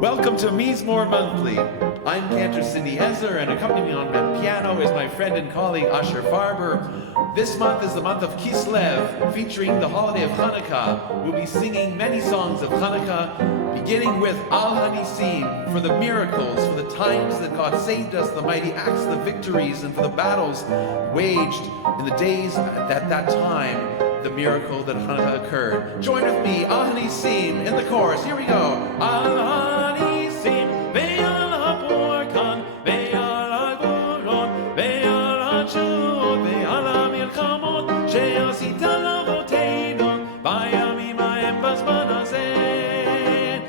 Welcome to MIZMOR Monthly. I'm Cantor Ezer, and accompanying me on the piano is my friend and colleague Farber. This month is the month of Kislev, featuring the holiday of Chanukah. We'll be singing many songs of Chanukah, beginning with Al Hanisim, for the miracles, for the times that God saved us, the mighty acts, the victories, and for the battles waged in the days at that time, the miracle that Chanukah occurred. Join with me, Al Hanisim, in the chorus. Here we go. Al Hanisim, ve'al ha'porkan, ve'al ha'gurot, ve'al ha'tshuvot, ve'al ha'milchamot, she'asita la'avoteinu, bayamim ha'em b'zman hazeh.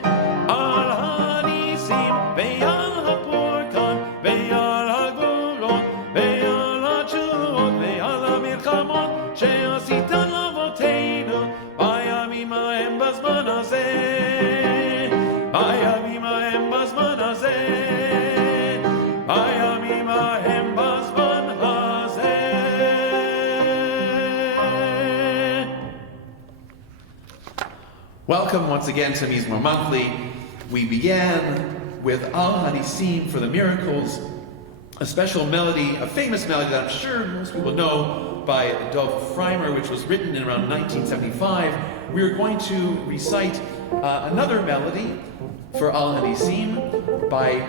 Al Hanisim, ve'al ha'porkan, ve'al ha'gurot, ve'al ha'tshuvot, ve'al ha'milchamot, she'asita la'avoteinu, bayamim ha'em b'zman hazeh. Welcome once again to MIZMOR Monthly. We began with Al Hanisim for the miracles, a special melody, a famous melody that I'm sure most people know by Dov Freimer, which was written in around 1975. We are going to recite another melody for Al Hanisim by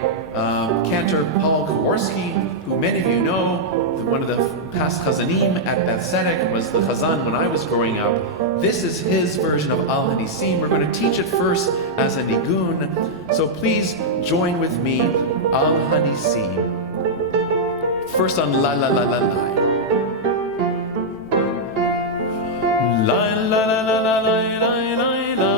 Cantor Paul Kowarski, who many of you know, one of the past chazanim at Beth Tzedec, was the chazan when I was growing up. This is his version of Al Hanisim. We're going to teach it first as a nigun, so please join with me, Al Hanisim. First on La La La La La. La La La La La La La La.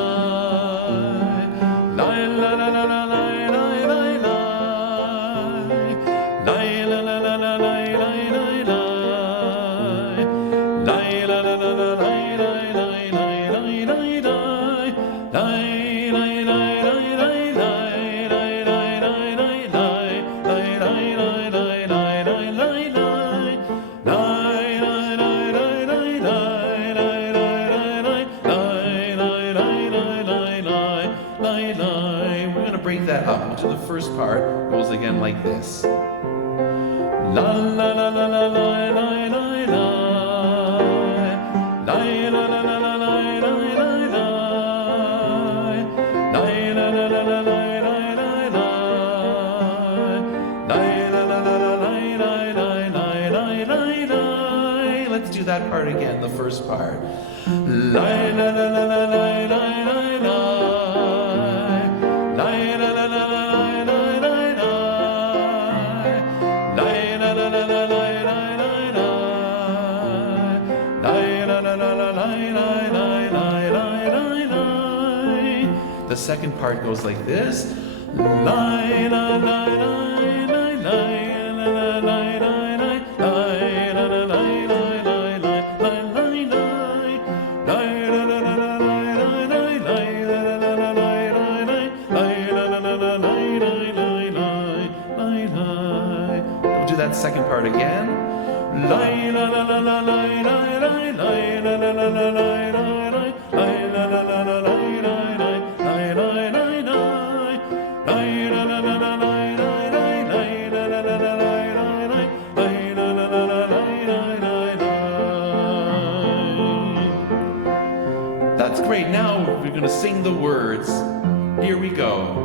The first part goes again like this. La la la la la la la la la. La la la la la la la la. La la la la la la la. Let's do that part again, the first part. La la la la la la la. The second part goes like this. We'll do that second part again. That's great. Now we're going to sing the words. Here we go.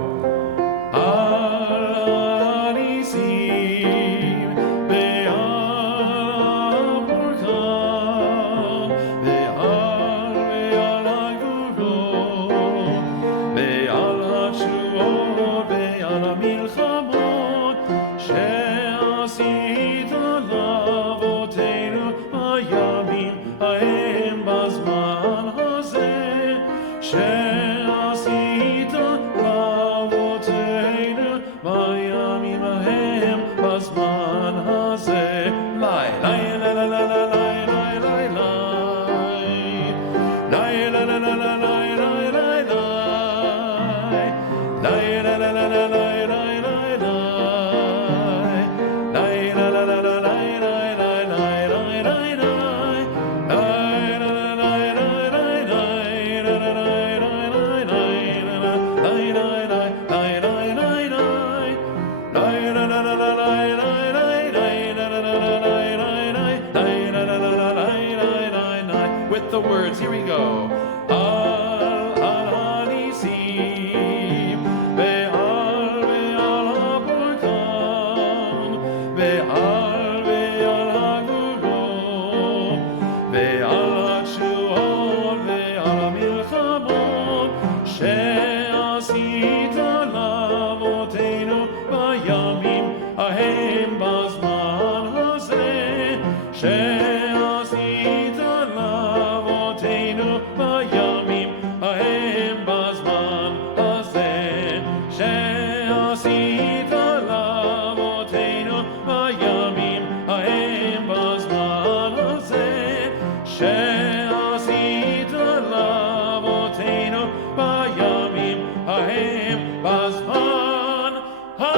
שעשית לאבותינו בימים ההם בזמן הזה, שעשית לאבותינו בימים ההם בזמן הזה, שעשית לאבותינו בימים ההם בזמן הזה, שעשית לאבותינו בימים ההם בזמן הזה.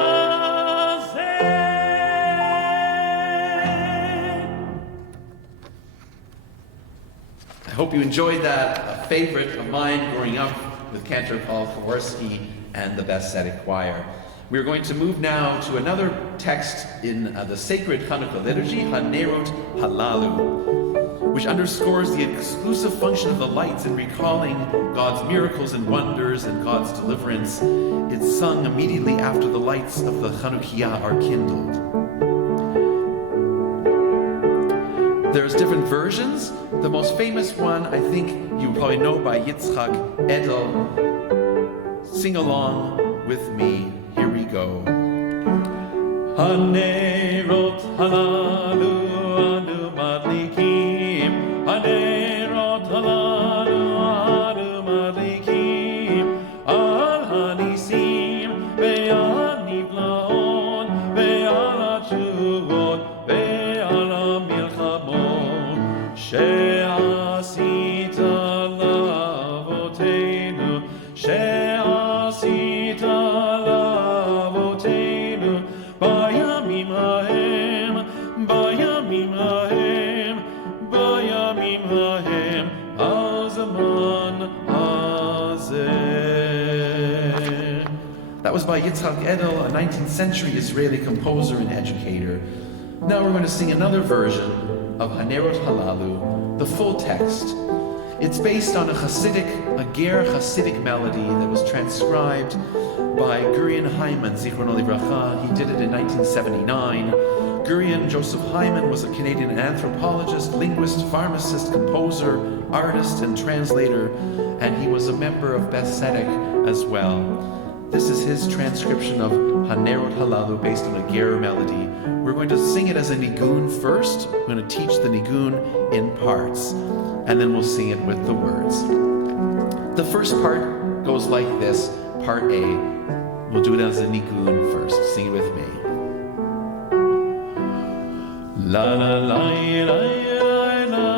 I hope you enjoyed that. A favorite of mine growing up with Cantor Paul Kowarski and the Beth Tzedec Choir. We're going to move now to another text in the sacred Chanukah liturgy, Hanerot Halalu, which underscores the exclusive function of the lights in recalling God's miracles and wonders and God's deliverance. It's sung immediately after the lights of the Chanukah are kindled. There's different versions. The most famous one, I think you probably know, by Yitzchak Edel. Sing along with me. Here we go. Hanerot halalu anu madlikim, Hanerot halalu anu madlikim, al hanisim ve'al niflaot ve'al atshuvot ve'al hamilchamot she'asita la'avotenu, she'asita la'avotenu bayamim hahem, bayamim hahem, bayamim hahem hazaman hazeh. That was by Yitzchak Edel, a 19th century Israeli composer and educator. Now we're going to sing another version of Hanerot Halalu, the full text. It's based on a Ger Hasidic melody that was transcribed by Gurion Hyman, Zichrono Livracha. He did it in 1979. Gurion Joseph Hyman was a Canadian anthropologist, linguist, pharmacist, composer, artist, and translator, and he was a member of Beth Tzedec as well. This is his transcription of Hanerot Halalu based on a Ger melody. We're going to sing it as a nigun first. We're going to teach the nigun in parts, and then we'll sing it with the words. The first part goes like this, part A. We'll do it as a nigun first. Sing it with me. La la la la la la la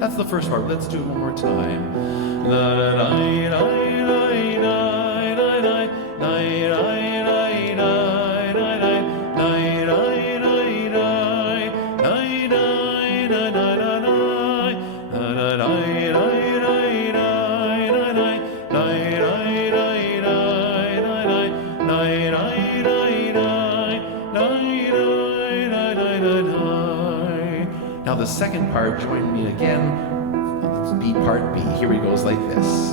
That's the first part. Let's do it one more time. La la la la la Now the second part, join me again. Let's be part B. Here it goes like this.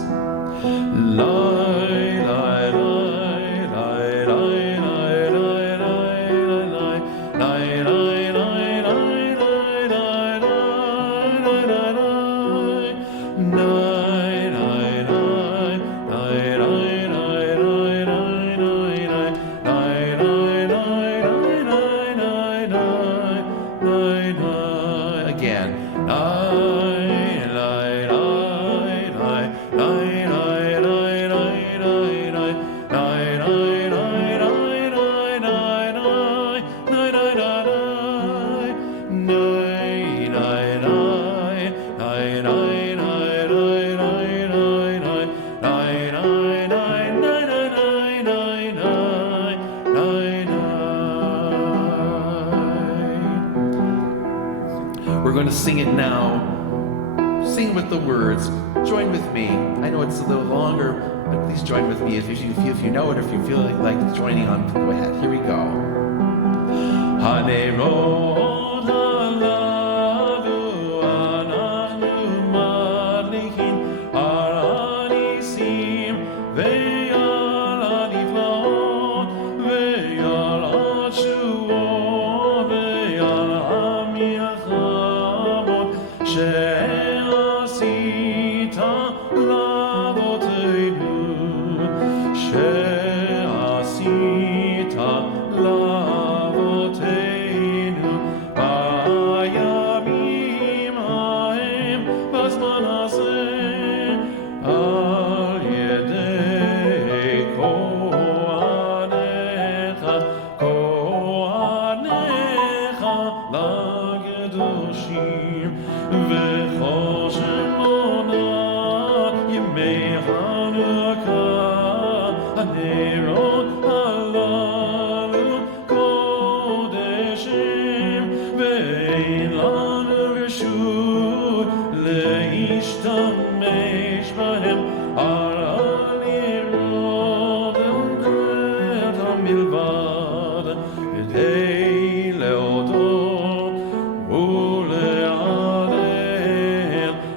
We're going to sing it now. Sing with the words. Join with me. I know it's a little longer, but please join with me if you know it, or if you feel like joining on. Go ahead. Here we go. Hanerot הקדושים וחושמונה ימי חנוכה הנרות הללו קודשים ואין לנו רשות להשתמש בהם על לראות אותם בלבד כדי להודות ולהלל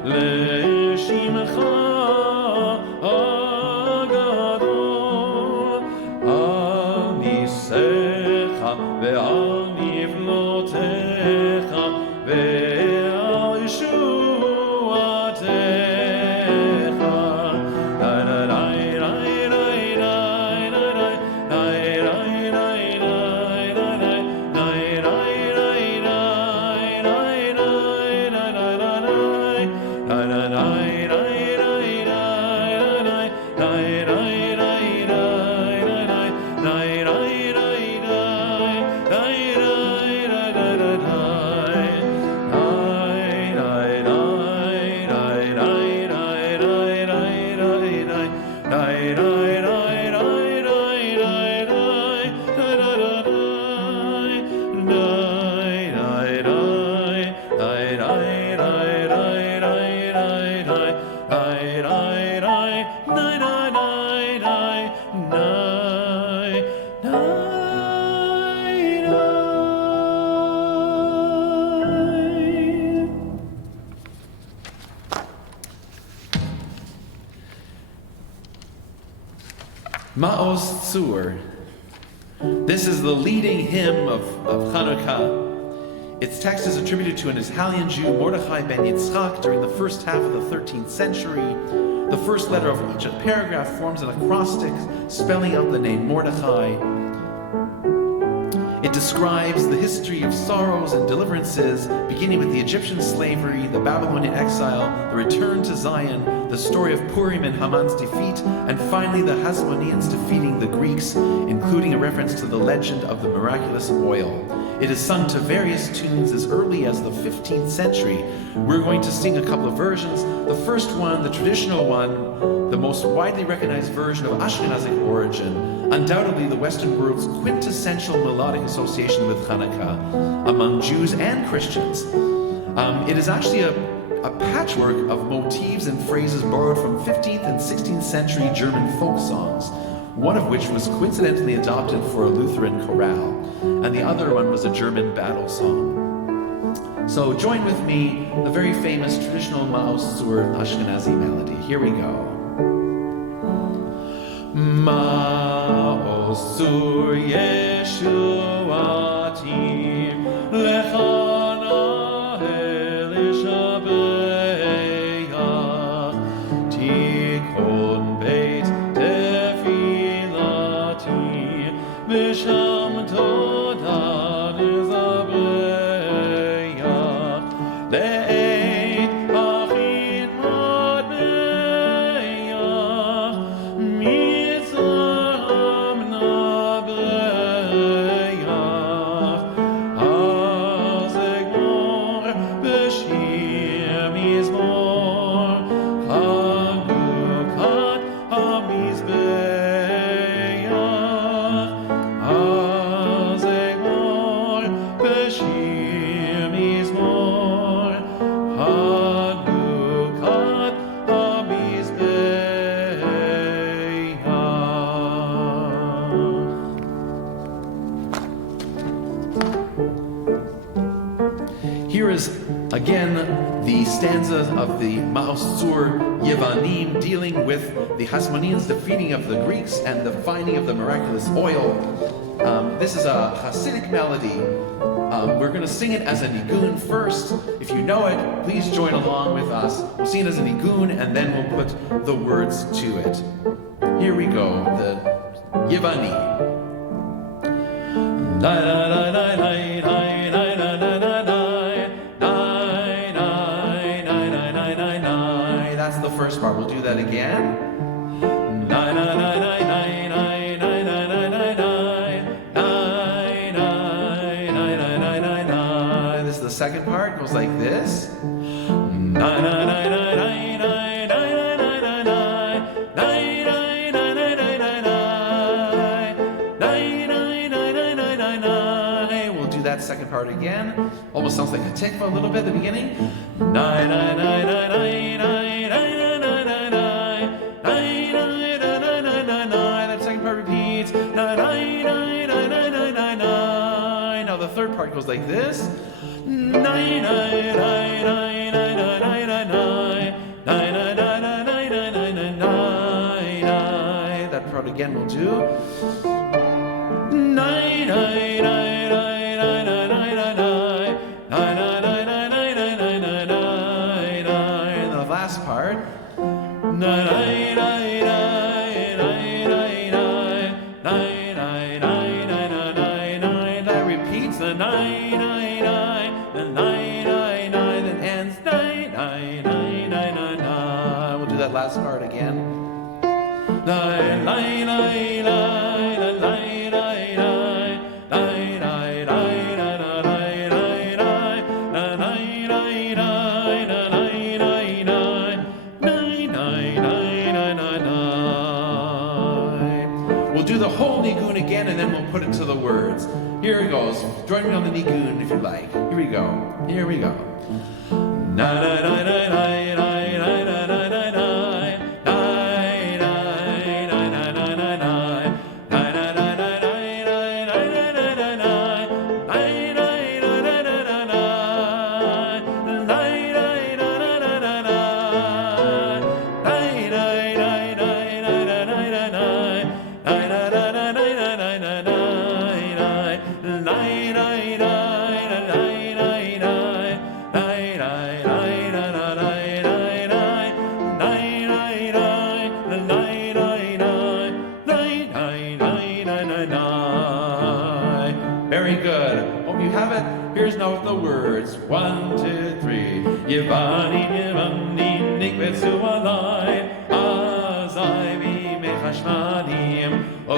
לשמך הגדול על ניסיך ועל נפלותיך ועל ישועתך. Ma'os Tzur. This is the leading hymn of Chanukah. Its text is attributed to an Italian Jew, Mordechai ben Yitzchak, during the first half of the 13th century. The first letter of each paragraph forms an acrostic spelling out the name Mordechai. It describes the history of sorrows and deliverances, beginning with the Egyptian slavery, the Babylonian exile, the return to Zion, the story of Purim and Haman's defeat, and finally the Hasmoneans defeating the Greeks, including a reference to the legend of the miraculous oil. It is sung to various tunes as early as the 15th century. We're going to sing a couple of versions. The first one, the traditional one, the most widely recognized version of Ashkenazic origin, undoubtedly the Western world's quintessential melodic association with Chanukah among Jews and Christians. It is actually a patchwork of motifs and phrases borrowed from 15th and 16th century German folk songs, one of which was coincidentally adopted for a Lutheran chorale, and the other one was a German battle song. So join with me the very famous traditional Ma'os Tzur Ashkenazi melody. Here we go. Ma'os Tzur Yeshuati Lechana Elishabeach Tikon Beit Tefilati B'Sham Todah Nizabeach Le'eit Achin Modbeach Mitzvah Nabeach Azegmor B'Shir MIZMOR Chanukah HaMizbeach Azegmor B'Shir MIZMOR Chanukah HaMizbeach. Here is again the stanza of the Ma'os Tzur Yevanim dealing with the Hasmoneans defeating of the Greeks and the finding of the miraculous oil. This is a Hasidic melody. We're going to sing it as a nigun first. If you know it, please join along with us. We'll sing it as a nigun and then we'll put the words to it. Here we go, the Yevani. That's the first part. We'll do that again. This is the second part. It goes like this. We'll do that second part again. Almost sounds like a tikva a little bit at the beginning. That second part repeats. Now the third part goes like this. That part again we'll do. And the last part. That repeats the then ends We'll do that last part again. We'll do the whole nigun again, and then we'll put it to the words. Here it goes. Join me on the nigun if you like. Here we go. Here we go. Very good. Hope you have it. Here's now the words. 1, 2, 3. Yevani nikvetzu alai, azai v'mechashmanim, o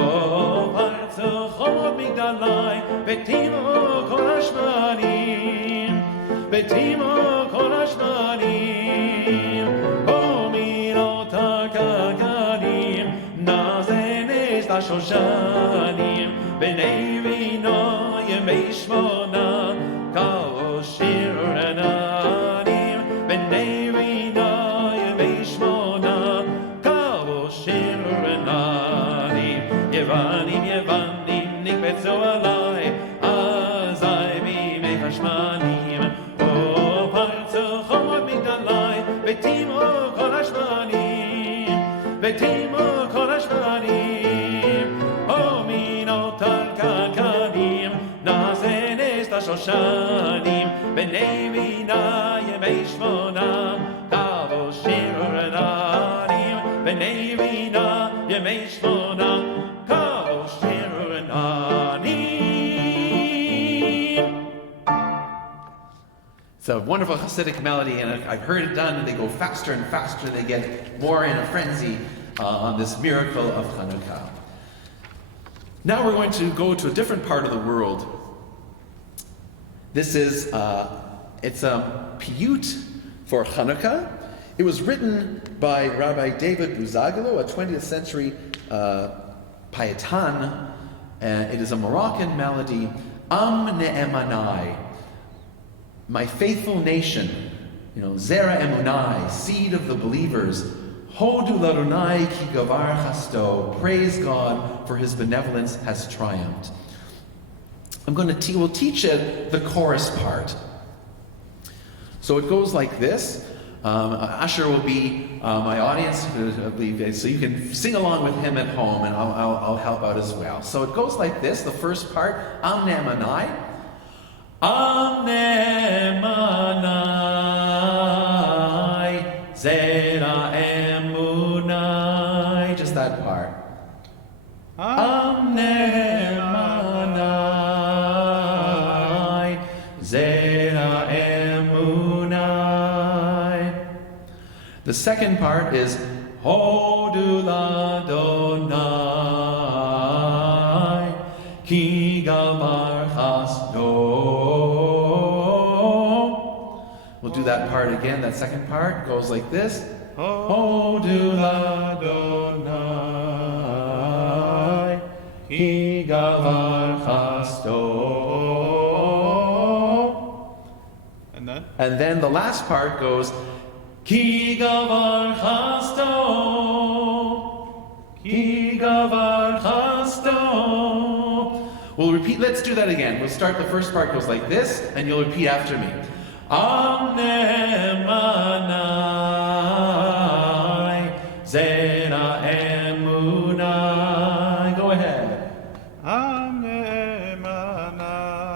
parzu chomot migdalai, betimo kol hashmanim, betimo kol hashmanim, o minot hakagadim, nazenes lashoshanim, b'nei vino yemei shmona, kaloshir ananim, b'nei vino yemei shmona, kaloshir ananim, yevanim nikvetzu alai, azai v'mei hashmanim, o parzu chomot migdalai, betimo kol hashmanim, betimo kol hashmanim, o minot hakagadim, nazenes lashoshanim, b'nei vina yemei shmona, kaloshir ananim, b'nei vina yemei shmona, kaloshir ananim. It's a wonderful Hasidic melody, and I've heard it done, and they go faster and faster. They get more in a frenzy on this miracle of Chanukah. Now we're going to go to a different part of the world. This is, it's a piyut for Chanukah. It was written by Rabbi David Buzagalo, a 20th century Payatan. It is a Moroccan melody. Am ne'emanai, my faithful nation, Zera emunai, seed of the believers. Hodu l'Adonai ki gavar chasto, praise God for his benevolence has triumphed. We'll teach it the chorus part. So it goes like this. Asher will be my audience, so you can sing along with him at home, and I'll help out as well. So it goes like this. The first part, Am ne'emanai. Am ne'emanai, zera emunai. Just that part. Am ne'emanai, zera emunai. The second part is Hodu l'Adonai ki gavar chasdo. We'll do that part again. That second part goes like this. Hodu l'Adonai, Ki gavar chasto. And then the last part goes, Ki gavar chasto, Ki gavar chasto. we'll repeat, let's do that again. We'll start, the first part goes like this, and you'll repeat after me. Amnemanai, Zera emunai. Go ahead.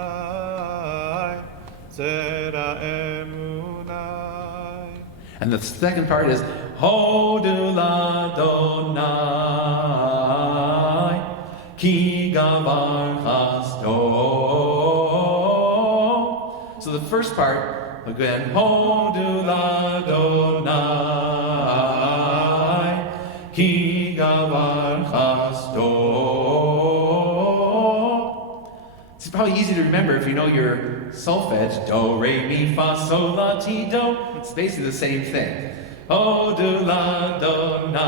Amnemanai, Zera emunai. And the second part is, Hodu l'Adonai, Ki gavar chasto. so the first part, again, Hodu l'Adonai, Ki gavar chasto. it's probably easy to remember if you know your solfege. Do, re, mi, fa, sol, la, ti, do. It's basically the same thing. Hodu l'Adonai,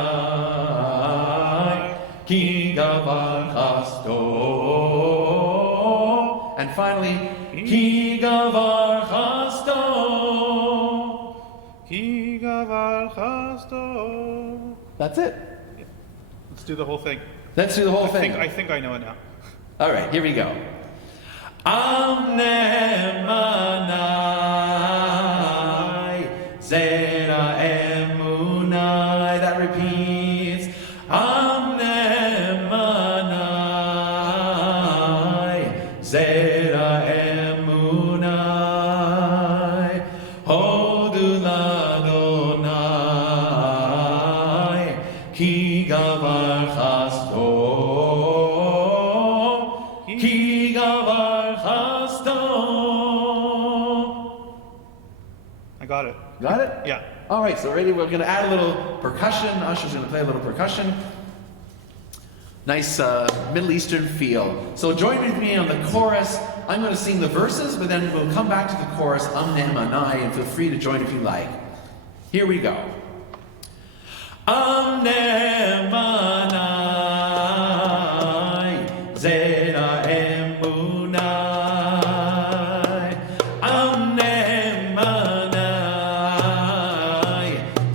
Ki gavar chasto. And finally, Ki gavar chasto. Ki gavar chasto. that's it. Let's do the whole thing. Let's do the whole thing. I think I know it now. All right, here we go. Amnemanai, Zera emunai. That repeats. Amnemanai, Zera emunai. Hodu l'Adonai, Ki gavar chasto. Ki gavar chasto. I got it. Got it? Yeah. All right, so ready? We're going to add a little percussion. Usher's going to play a little percussion. Nice Middle Eastern feel. So join with me on the chorus. I'm going to sing the verses, but then we'll come back to the chorus, Amnemanai, and feel free to join if you like. Here we go. Amnemanai, Zera emunai. Amnemanai,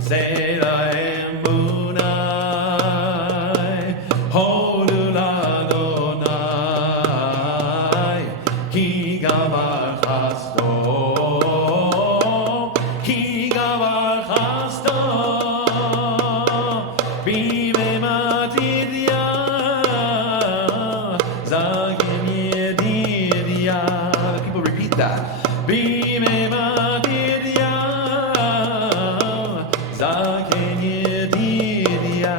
Zera emunai. Hodu l'Adonai, Ki gavar chasto. Ki gavar chasto. Bime matidia, zagin yedidia. People repeat that. Bime matidia, zagin yedidia.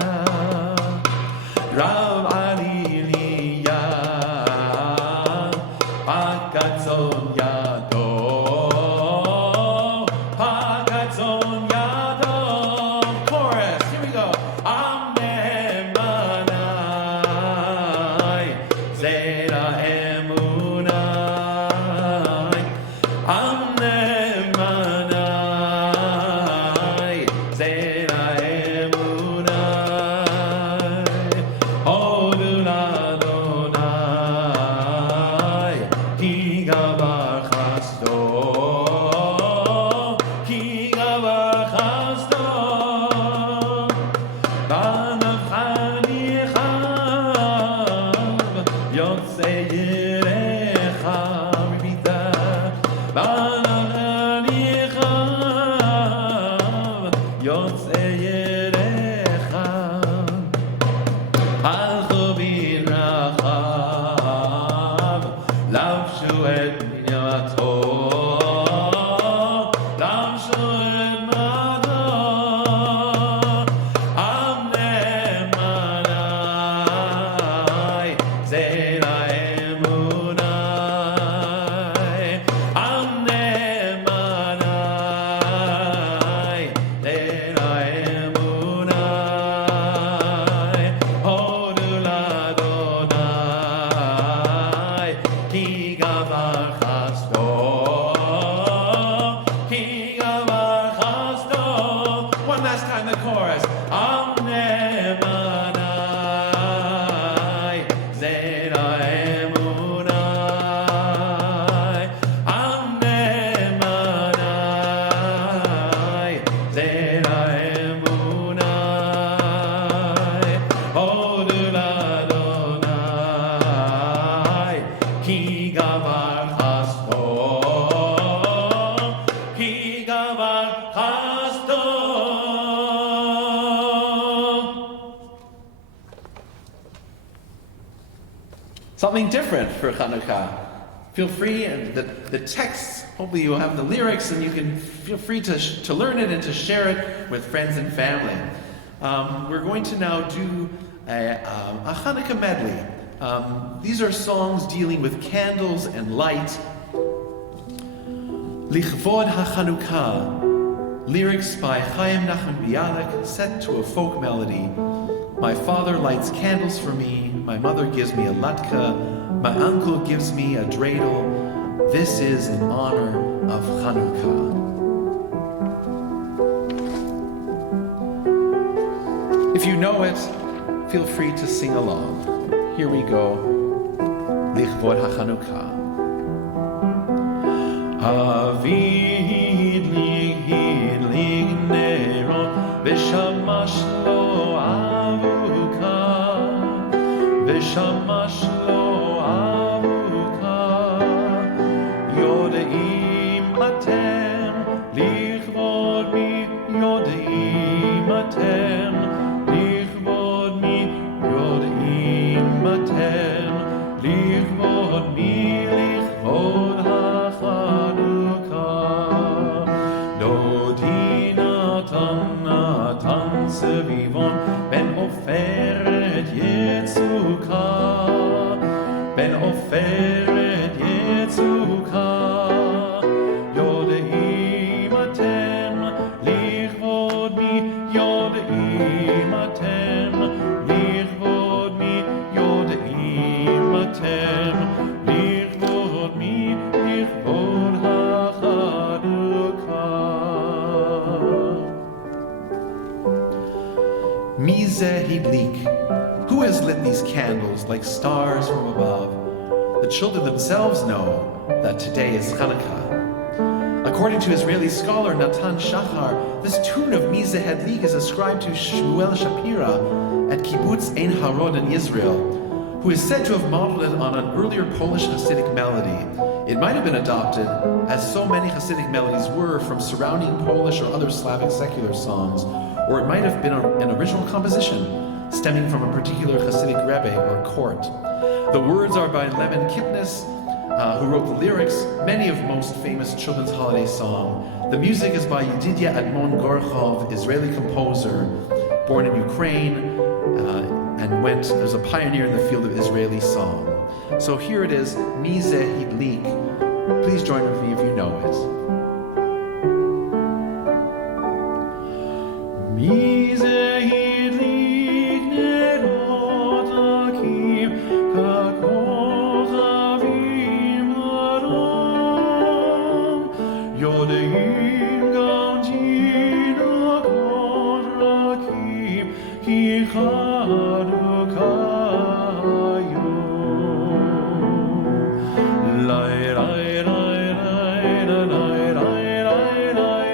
Rav Aliliya, Pakatzon yado, Pakatzon yado. Chorus, here we go. Amnemanai, Zera emunai. Amnemanai, Zera emunai. Hodu l'Adonai, Ki gavar chasto. Ki gavar chasto. Banav chanichav, Yotzei yirechav. Repeat that. Banav something different for Chanukah. Feel free, and the texts, hopefully you'll have the lyrics, and you can feel free to learn it and to share it with friends and family. We're going to now do a Chanukah medley. These are songs dealing with candles and light. Lichvod HaChanukah, lyrics by Chaim Nachman Bialik, set to a folk melody. My father lights candles for me, my mother gives me a latka, my uncle gives me a dreidel. This is in honor of Chanukah. If you know it, feel free to sing along. Here we go. Lichvod HaChanukah. Avid lig neron v'shamash lo avuka v'shamash lo avuka yodeim atem lichvod mi yodeim atem lichvod mi yodeim atem lichvod mi lichvod סביבון בין עופרת יצוקה בין עופרת יצוקה יודעים אתם לכבוד מי יודעים אתם לכבוד מי יודעים אתם לכבוד מי לכבוד החנוכה Mizeh Hidlik, who has lit these candles like stars from above? The children themselves know that today is Chanukah. According to Israeli scholar Natan Shachar, this tune of Mizeh Hidlik is ascribed to Shmuel Shapira at Kibbutz Ein Harod in Israel, who is said to have modeled it on an earlier Polish Hasidic melody. It might have been adopted, as so many Hasidic melodies were, from surrounding Polish or other Slavic secular songs, or it might have been an original composition stemming from a particular Hasidic rebbe or court. The words are by Levin Kipnis, who wrote the lyrics, many of most famous children's holiday song. The music is by Yedidia Admon Gorchov, Israeli composer, born in Ukraine, and was a pioneer in the field of Israeli song. So here it is, Mizeh Hidlik. Please join with me if you know it. Mizeh hidlik nerot akim kakochavim harom yodeim gam tinakot rakim ki Chanukah yom lai lai lai lai lai lai lai lai lai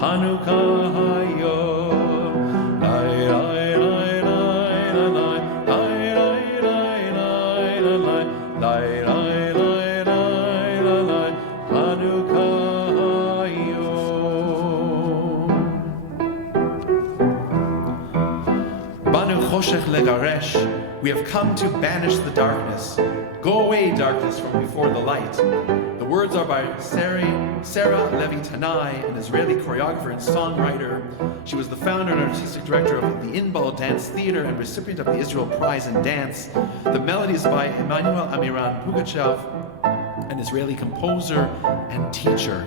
Chanukah hayom, lai lai lai lai lai lai lai lai lai lai Chanukah hayom. Banu choshech legaresh, we have come to banish the darkness. Go away, darkness, from before the light. The words are by Sarah Levi Tanai, an Israeli choreographer and songwriter. She was the founder and artistic director of the Inbal Dance Theater and recipient of the Israel Prize in Dance. The melody is by Emmanuel Amiran Pugachev, an Israeli composer and teacher.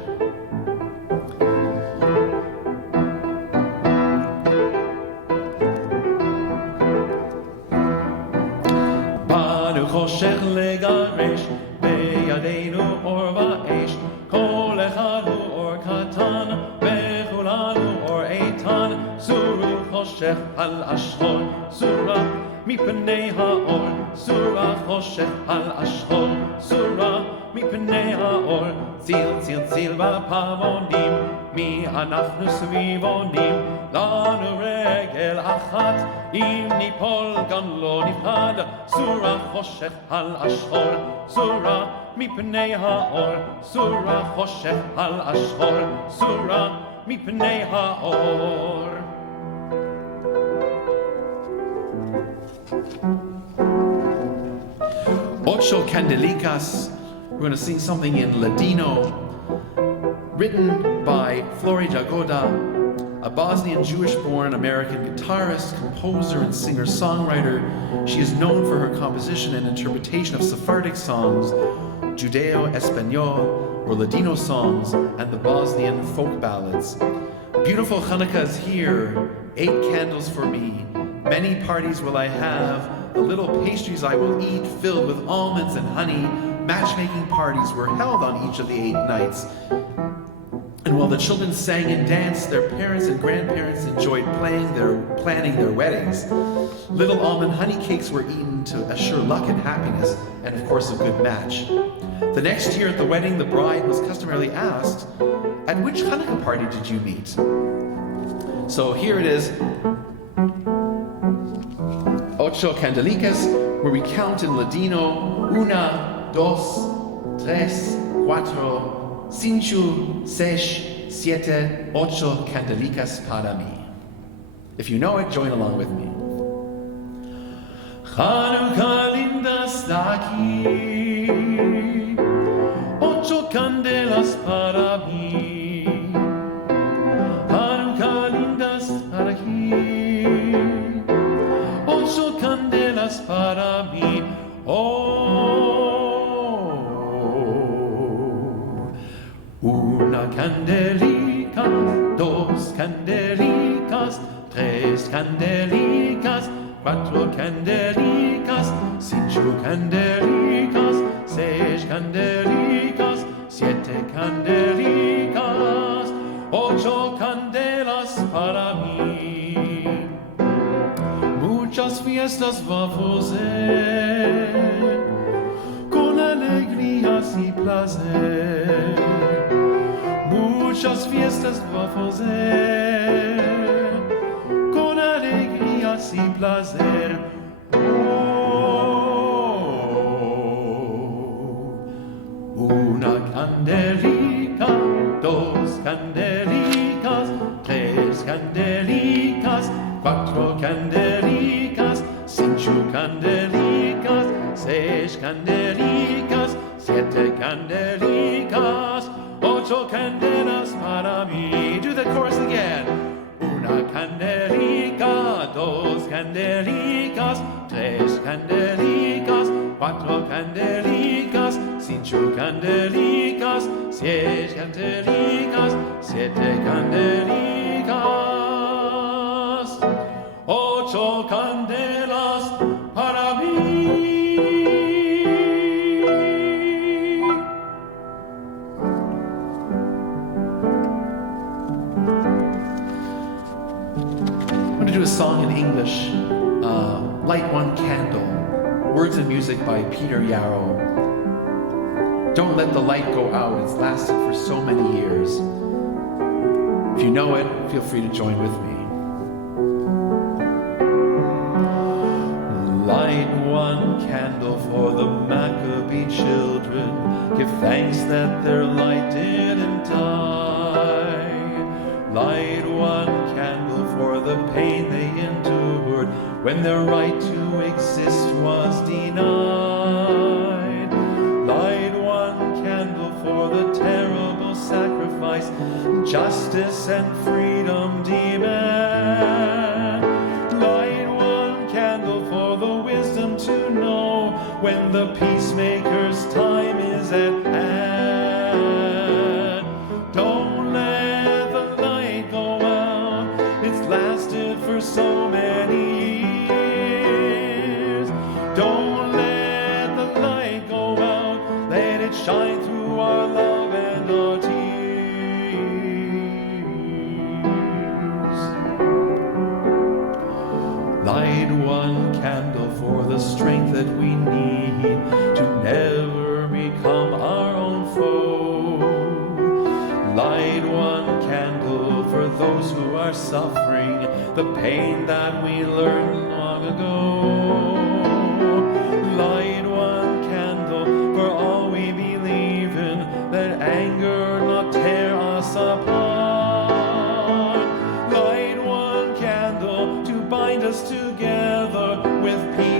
Banu choshech legaresh beyadenu or va'esh kol echad hu or katan vechulanu or eitan suru choshech al ashchor sura mipnei ha'or sura choshech al ashchor sura mipnei ha'or tzil tzil tzil v'pavonim mi anachnu svivonim lanu regel achat im nipol gam lo nifhad sura choshech al ashchor sura mipnei ha'or sura choshech al ashchor sura mipnei ha'or Ocho Candelicas. We're going to sing something in Ladino, written by Flori Jagoda, a Bosnian Jewish-born American guitarist, composer, and singer-songwriter. She is known for her composition and interpretation of Sephardic songs, Judeo-Espanol or Ladino songs, and the Bosnian folk ballads. Beautiful Chanukah is here, 8 candles for me. Many parties will I have, the little pastries I will eat, filled with almonds and honey. Matchmaking parties were held on each of the 8 nights. And while the children sang and danced, their parents and grandparents enjoyed planning their weddings. Little almond honey cakes were eaten to assure luck and happiness, and of course a good match. The next year at the wedding, the bride was customarily asked, "At which Chanukah party did you meet?" So here it is, Ocho Candelicas, where we count in Ladino, 1, 2, 3, 4, 5, 6, 7, 8 candelicas para mí. If you know it, join along with me. Chanukah linda está aquí, 8 candelas para mí. Chanukah linda está aquí, 8 candelas para mí. Una candelica, 2 candelicas, 3 candelicas, 4 candelicas, 5 candelicas, 6 candelicas, 7 candelicas, 8 candelas para mí. Muchas fiestas va a hacer, con alegrías y placer. Muchas fiestas va a hacer, con alegrías y placer. Una candelica, 2 candelicas, 3 candelicas, 4 candelicas, 5 candelicas, 6 candelicas, 7 candelicas, 8 candelas para mí. Do the chorus again. Una candelica, 2 candelicas, 3 candelicas, 4 candelicas, 5 candelicas, 6 candelicas, 7 candelicas, 8 candelas para mí. Do a song in English, Light One Candle, words and music by Peter Yarrow. Don't let the light go out, it's lasted for so many years. If you know it, feel free to join with me. Light one candle for the Maccabee children, give thanks that their light didn't die. Light one candle for the pain they endured when their right to exist was denied. Light one candle for the terrible sacrifice justice and freedom demand. Light one candle for the wisdom to know when the peacemaker's time is at hand. Don't let the light go out, it's lasted for so many years. Don't let the light go out, let it shine through our love and our tears. Light one candle for the strength that we need to never become our own foe. Light one candle for those who are suffering the pain that we learned long ago. Light one candle for all we believe in, let anger not tear us apart. Light one candle to bind us together with peace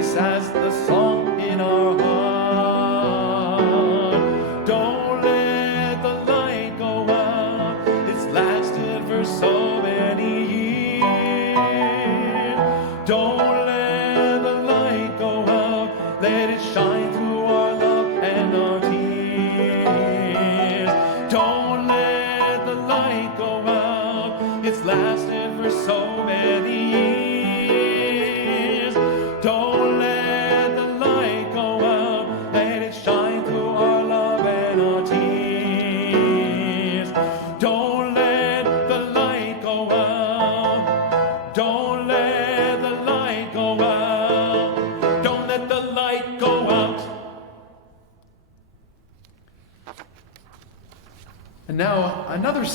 And now another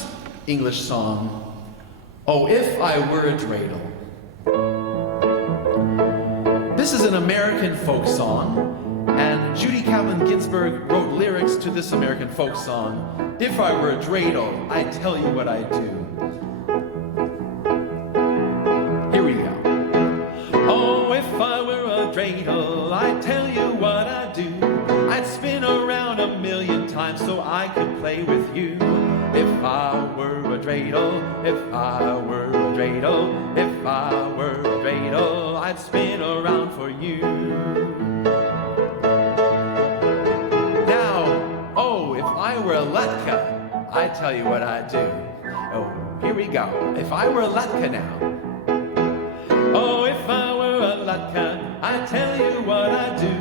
English song, Oh, If I Were a Dreidel. This is an American folk song, and Judy Kaplan Ginsburg wrote lyrics to this American folk song. If I were a dreidel, I'd tell you what I'd do. Here we go. Oh, if I were a dreidel, I'd tell you what I'd do. I'd spin around 1,000,000 times so I could play with you. If I were a dreidel, if I were a dreidel, if I were a dreidel, I'd spin around for you. Now, oh, if I were a latka, I'd tell you what I'd do. Oh, here we go. If I were a latka now. Oh, if I were a latka, I'd tell you what I'd do.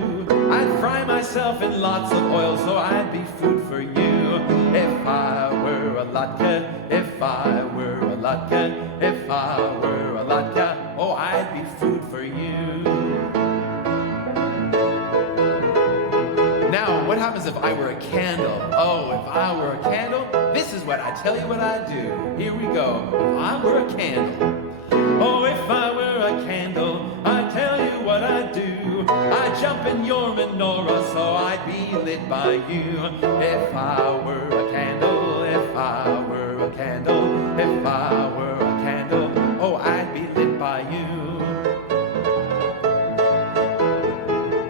I'd fry myself in lots of oil so I'd be food for you. If I were a latka, if I were a latka, if I were a latka, oh, I'd be food for you. Now, what happens if I were a candle? Oh, if I were a candle, this is what I tell you what I'd do. Here we go. If I were a candle. Oh, if I were a candle, I'd tell you what I'd do. I'd jump in your menorah so I'd be lit by you. If I were a candle, if I were a candle, if I were a candle, oh, I'd be lit by you.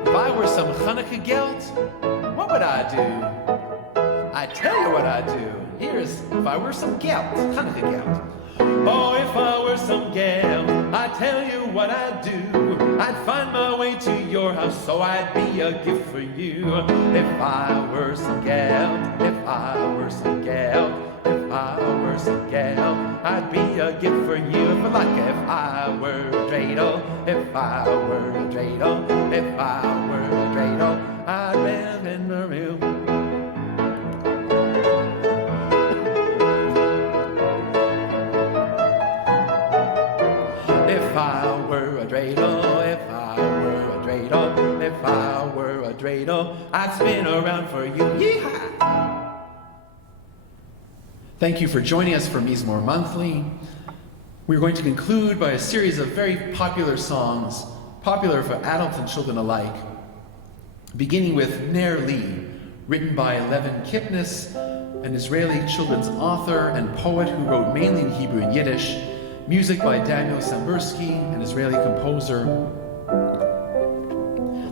If I were some Chanukah gelt, what would I do? I'd tell you what I'd do. Here's if I were some gelt, Chanukah gelt. Oh, if I were some gelt, I'd tell you what I'd do. I'd find my way to your house so I'd be a gift for you. If I were some gelt, if I were some gelt, if I were some gelt, I'd be a gift for you. If I were a dreidel, if I were a dreidel, if I were a dreidel, I'd live in the room. If I were a dreidel, if I were a dreidel, if I were a dreidel, I'd spin around for you. Yeehaw! Thank you for joining us for MIZMOR Monthly. We're going to conclude by a series of very popular songs, popular for adults and children alike, beginning with Ner Li, written by Levin Kipnis, an Israeli children's author and poet who wrote mainly in Hebrew and Yiddish, music by Daniel Sambursky, an Israeli composer.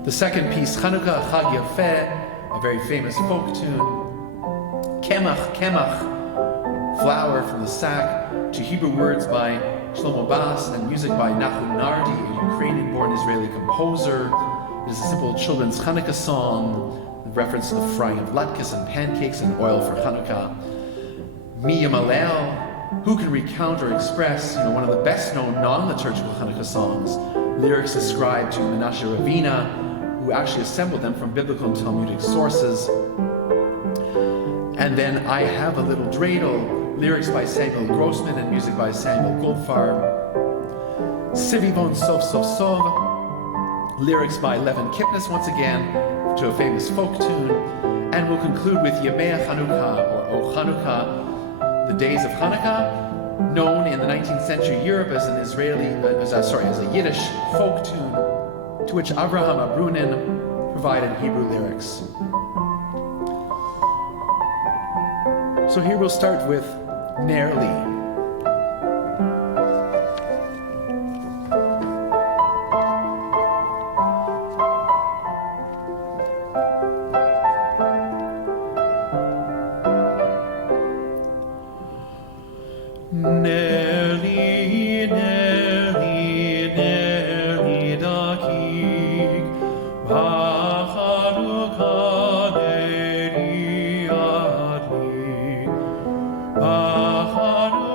The second piece, Chanukah Chag Yafeh, a very famous folk tune. Kemach, Kemach, flower from the sack, to Hebrew words by Shlomo Bas and music by Nahum Nardi, a Ukrainian-born Israeli composer. It is a simple children's Chanukah song, in reference to the frying of latkes and pancakes and oil for Chanukah. Mi Yamalel, who can recount or express, one of the best-known non-liturgical Chanukah songs, lyrics ascribed to Menashe Ravina, who actually assembled them from biblical and Talmudic sources. And then I Have a Little Dreidel, lyrics by Samuel Grossman and music by Samuel Goldfarb. Sivivon Sof Sof Sov, lyrics by Levin Kipnis once again, to a famous folk tune. And we'll conclude with Yemei Chanukah, or O Chanukah, the Days of Chanukah, known in the 19th century Europe as an as a Yiddish folk tune, to which Avraham Abrunin provided Hebrew lyrics. So here we'll start with Ner Li. Chanukah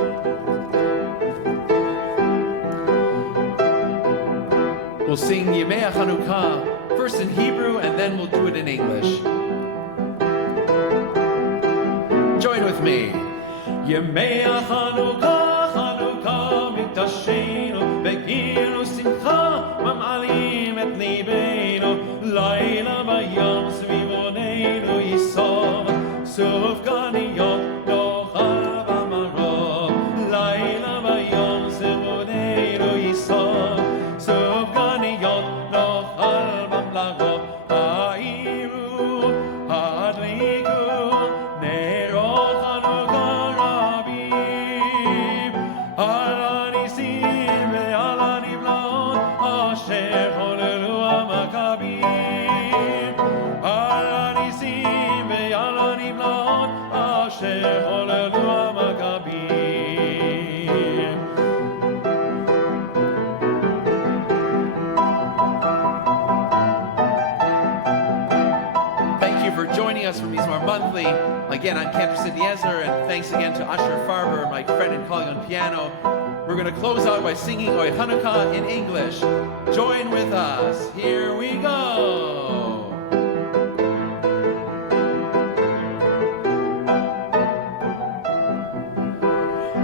We'll sing Yemei Chanukah first in Hebrew and then we'll do it in English. Join with me. Yemei Chanukah, Chanukah mikdashenu, begilu simcha, mam'alim et libeinu, laila bayom svivoneinu yisov, suf ganiyot nochal b'marov, laila bayom svivoneinu yisov, suf ganiyot nochal b'marov, ha'iru, hadliku, nerot Chanukah rabim, al hanisim ve'al hanivlaot, asher cholelu hamakabim, al hanisim ve'al hanivlaot, asher cholelu hamakabim. Thank you for joining us for MIZMOR Monthly. Again, I'm Cantor Ezer, and thanks again to Asher Farber, my friend and colleague on piano. We're going to close out by singing Oy Chanukah in English. Join with us. Here we go.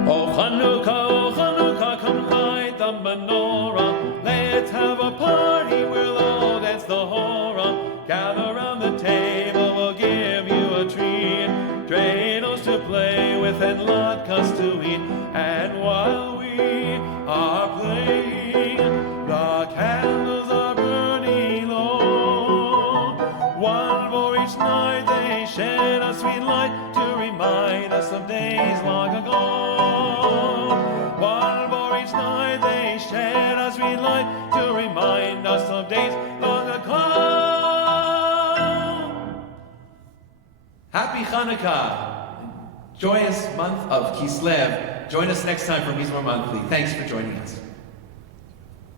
O Chanukah, come light the menorah. Let's have a party, we'll all dance the hora. Gather round the table, we'll give you a treat. Dreidels to play with and latkes to eat. And while we are playing, the candles are burning low. One for each night they shed a sweet light to remind us of days long ago. One for each night they shed a sweet light to remind us of days long ago. Happy Chanukah. Joyous month of Kislev. Join us next time for MIZMOR Monthly. Thanks for joining us.